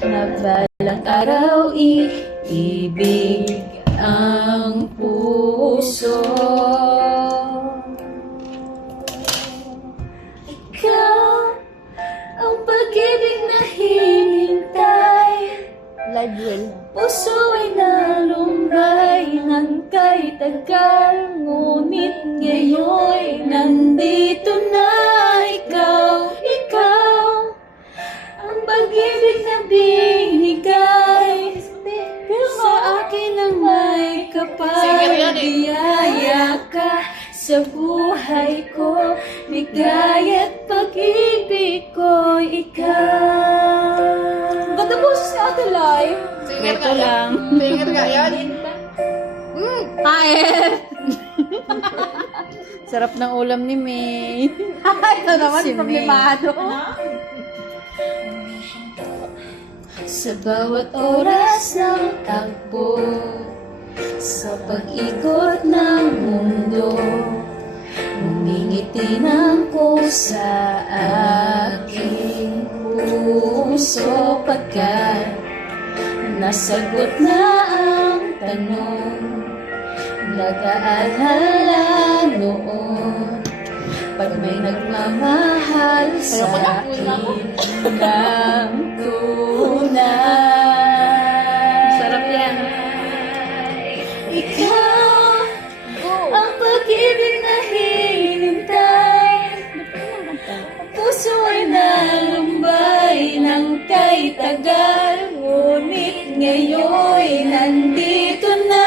na balang araw iibig ang puso. Ikaw ang pag-ibig na hinintay. Live well. Puso ay nalumbay ng kay tagal Ngunit ngayon'y nandito na binigay Sa akin ang may kapal. Biyaya ka sa buhay ko Bigaya't pag-ibig ko'y ikaw Ganda boses ni Ate Lai Singer Ito lang. Singer nga yan. Mm. Kain! Sarap ng ulam ni May. Ito naman, Si May. Sa bawat oras ng takbo Sa pag-ikot ng mundo Umingitinang ko sa aking puso. Pagkat nasagot na ang tanong Nag-aalala noon Pag may nagmamahal sa akin Ikaw ang pag-ibig na hinintay Puso ay nalumbay ng kay tagal Ngunit ngayon'y nandito na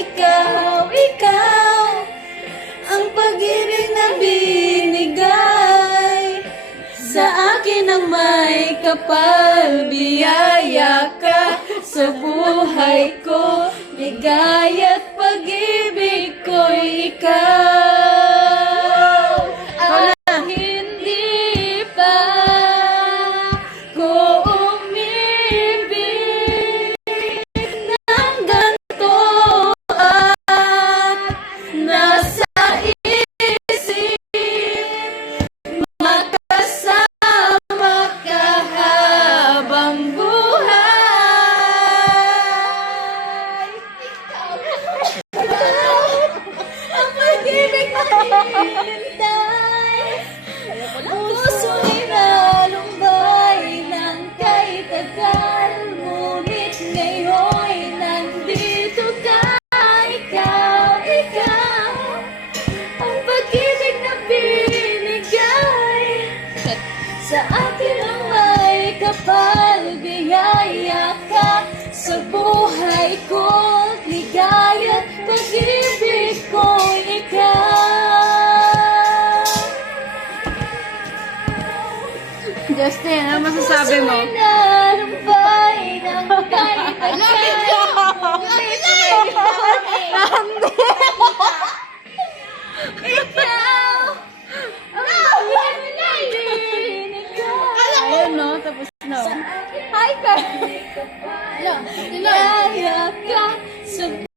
ikaw, ikaw. Ang pag-ibig na binigay. Sa akin ang may kapal Biyaya ka sa buhay ko Gaya hinintay. Puso'y nalumbay ng kay tagal. Ngunit ngayon'y nandito ka. Ikaw, ikaw, ang pag-ibig na binigay. Sa Justin, ano masasabi mo? Ayun, no? Tapos na. Hi, Carl! No, no, no.